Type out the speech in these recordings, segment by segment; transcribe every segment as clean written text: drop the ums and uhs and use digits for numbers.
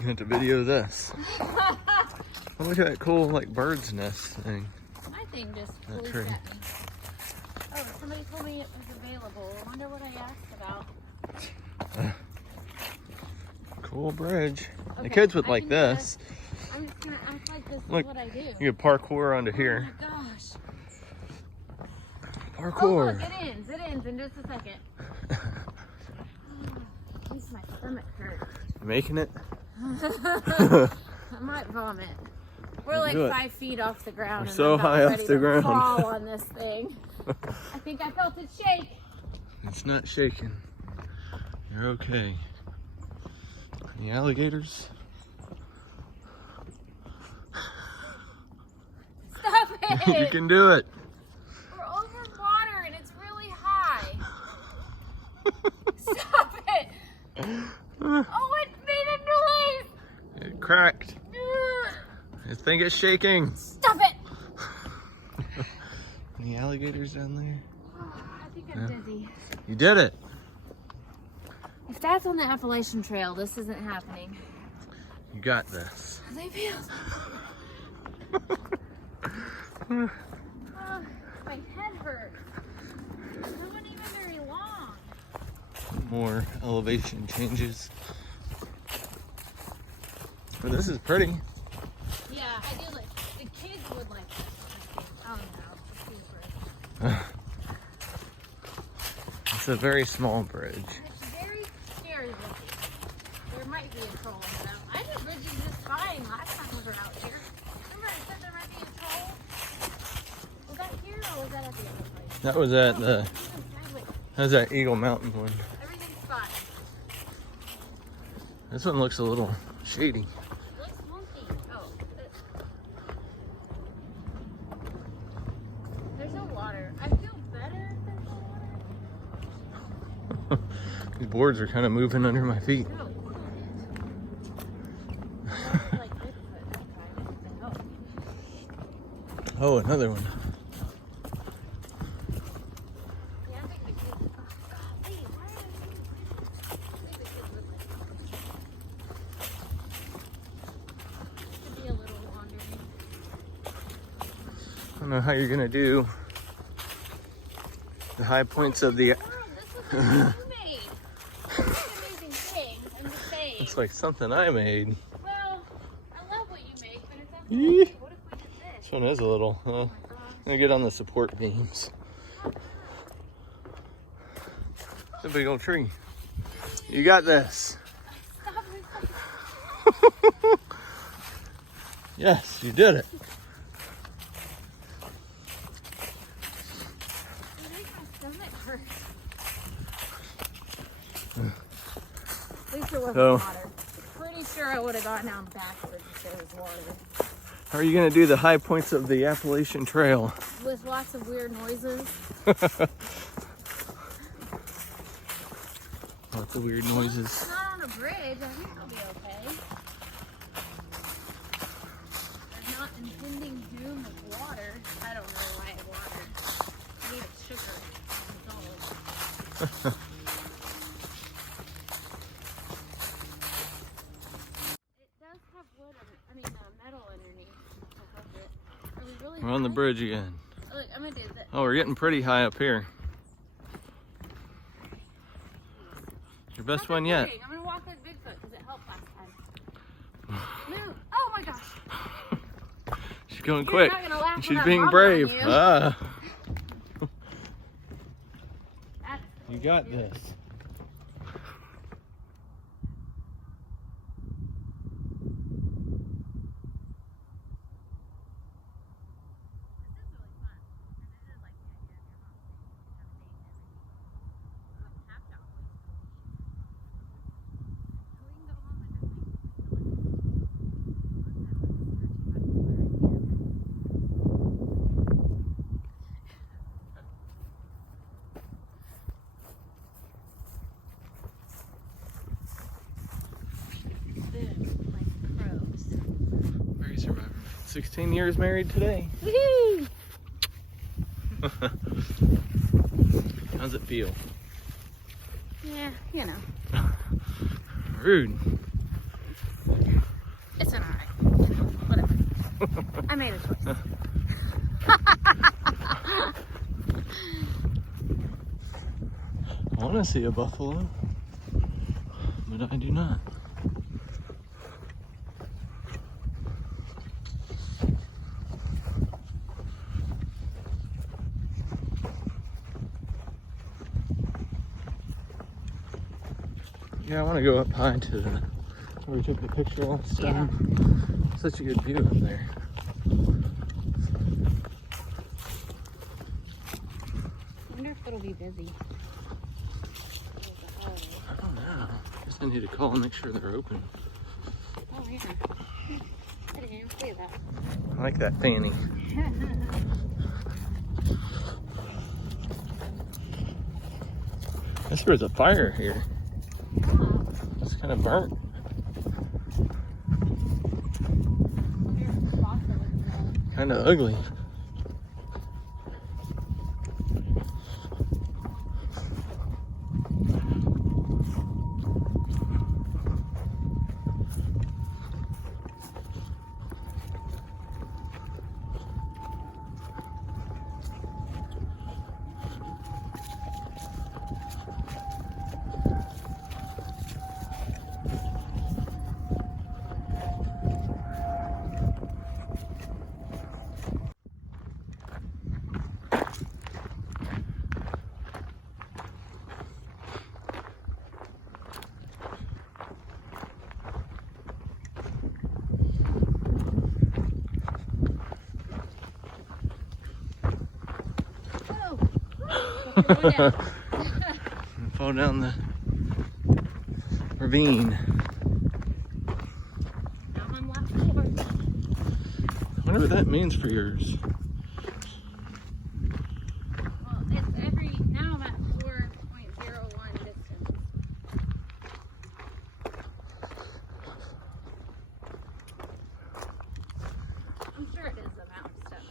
You have to video this. Oh, look at that cool like bird's nest thing. My thing just flew tree. at me. Oh, somebody told me it was available. I wonder what I asked about. Cool bridge. Okay, The kids would I like can this. I'm just gonna act like this Look, is what I do. You could parkour onto here. Oh my gosh. Parkour. Oh, look, it ends in just a second. At least my stomach hurts. You making it? I might vomit. We're like Do it. 5 feet off the ground. We're And so I'm about high off ready the to ground. fall on this thing. I think I felt it shake. It's not shaking. You're okay. Any alligators? Stop it! You can do it. We're over water and it's really high. Stop it! Oh, it made a noise! It cracked. I think it's shaking. Stop it! Any alligators down there? Oh, I think I'm dizzy. You did it. If that's on the Appalachian Trail, this isn't happening. You got this. Leave me. My head hurts. That wasn't even very long. More elevation changes. But this is pretty. Yeah, I do like. The kids would like this. Oh no, It's a very small bridge. it's very scary looking. There might be a troll in it. I did bridges just fine last time we were out here. Remember I said there might be a troll? Was that here or was that at the other place? That was at the. Even sideways. That was that Eagle Mountain one. Everything's fine. This one looks a little shady. It looks funky. Oh. There's no water. I feel better if there's no water. These boards are kind of moving under my feet. No. Like Bigfoot sometimes to help. Oh, another one. Yeah, I think the kids. Oh, golly, why are they? I think the kids would like it. Could be a little wandering. I don't know how you're gonna do the high points of the. Mom, this is what you made. This is an amazing thing. I'm just saying. It's like something I made. Well, I love what you make, but it's also Yee. okay. What if we did this? This one is a little. Oh my gosh. I'm gonna get on the support beams. It's a big old tree. You got this. Stop it. Yes, you did it. It makes my stomach hurt. At least there wasn't So- water. Pretty sure I would have gone down backwards if there was water. How are you gonna do the high points of the Appalachian Trail? With lots of weird noises. Lots of weird noises. It's not on a bridge. I think it'll be okay. There's not impending doom of water. I don't know why it watered. Maybe it's sugar. It's all. It does have wood, metal underneath to hook it. Are we really We're on the high? bridge again. Look, I'm gonna do this. Oh, we're getting pretty high up here. Your best one yet. I'm gonna walk like Bigfoot because it helped last time. Move! Oh my gosh! She's going You're quick. not gonna laugh And when she's I being vomit brave. on you. Ah, That's you got this. like crows. Very survivor. 16 years married today. Woohoo! How's it feel? Yeah, you know. Rude. I made a choice. I want to see a buffalo, but I do not. Yeah, I want to go up high to where we took the picture last time. Such a good view up there. I wonder if it'll be busy. I don't know. Guess I need to call and make sure they're open. Oh, yeah. I didn't even see that. I like that fanny. I guess there was a fire here. Oh. It's kind of burnt. Kind of ugly. Fall down the ravine. Now I'm left forward. I wonder what that means for yours. Well, it's every, now I'm at 4.01 distance. I'm sure it is the amount of stuff.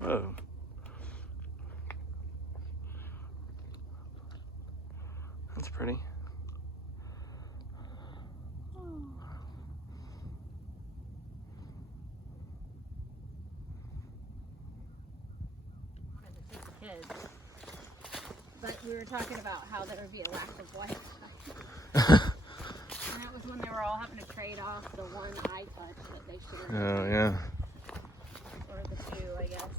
Whoa. That's pretty. Kids. But we were talking about how there would be a lack of Wi-Fi. And that was when they were all having to trade off the one iTouch that they should have. Oh, yeah. Or the two, I guess.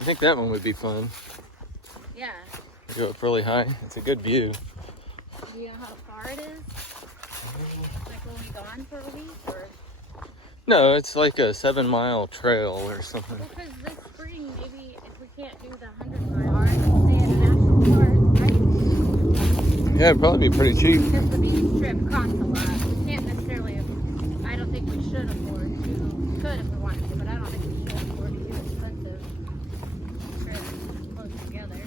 I think that one would be fun. Yeah. Go up really high. It's a good view. Do you know how far it is? Like, will we gone for a week, or? No, it's like a 7-mile trail or something. Well, because this spring, maybe if we can't do the 100-mile, we'll stay at a national park, right? Yeah, it'd probably be pretty cheap. Because the beach trip costs a lot. We can't necessarily, I don't think we should afford to. We could if we wanted to, but I don't think we should afford to. Too expensive trips close together.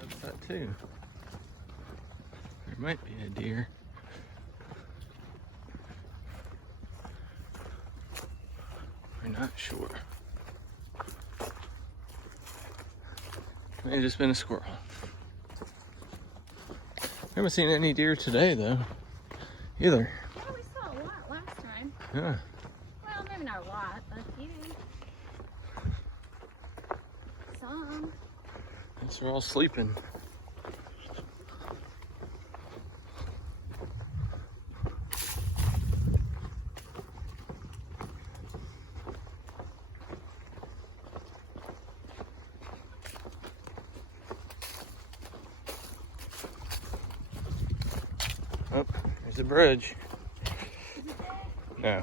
That's that too. There might be a deer. We're not sure. May have just been a squirrel. Haven't seen any deer today though, either. Yeah, we saw a lot last time. Yeah. Well, maybe not a lot, but you know. Some. Guess they're all sleeping. Oh, there's a bridge. No.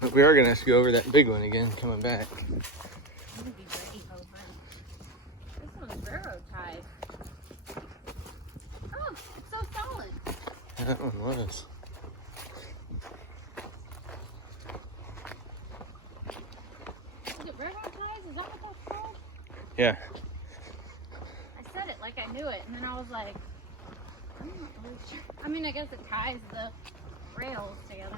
But we are gonna have to go over that big one again coming back. I'm gonna be ready over. This one's railroad tied. Oh, it's so solid. That one was. Railroad ties? Is that what that's called? Yeah. I said it like I knew it, and then I was like, I'm not really sure. I mean, I guess it ties the rails together.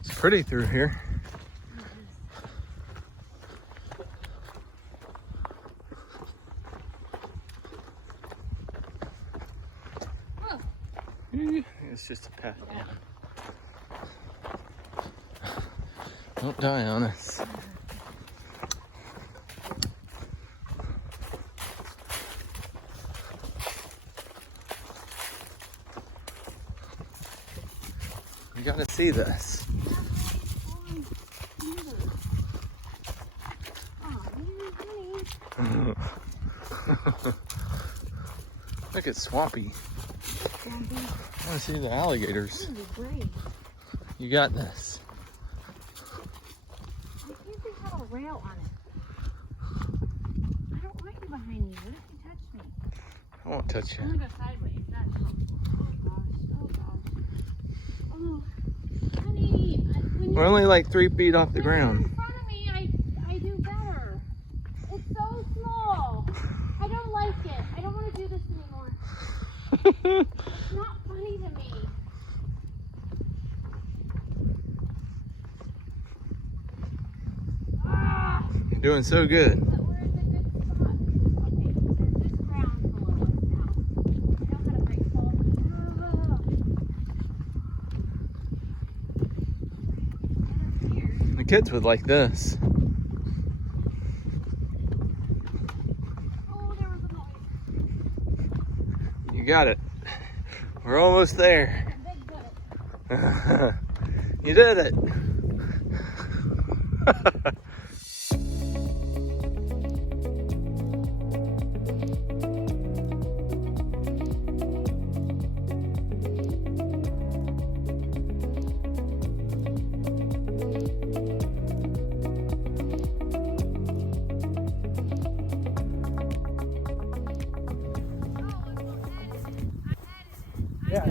It's pretty through here. Oh, It's just a path down. Don't die on us. You gotta see this. Look, it's swampy. I want to see the alligators. You got this. I think they have a rail on it. I don't want you behind me. What if you touch me? I won't touch I'm you. gonna go sideways. That's oh gosh. Oh, honey, when We're only like 3 feet off the when you're ground. in front of me, I do better. It's so small. I don't like it. I don't want to do this anymore. It's not funny to me. Ah! You're doing so good. But we're in a good spot. Okay, there's just ground below us now. I know how to break fall. The kids would like this. Oh, there was a noise. You got it. We're almost there. Big good. You did it. Yeah.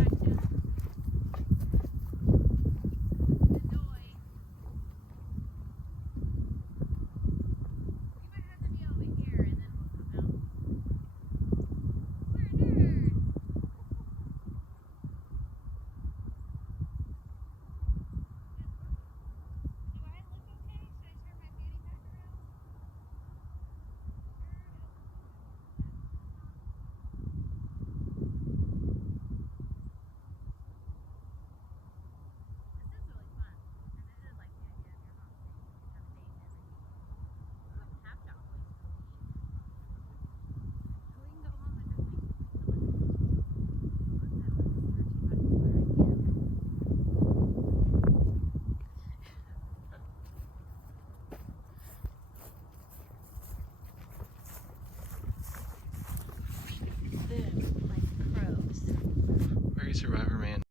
Very Survivor Man.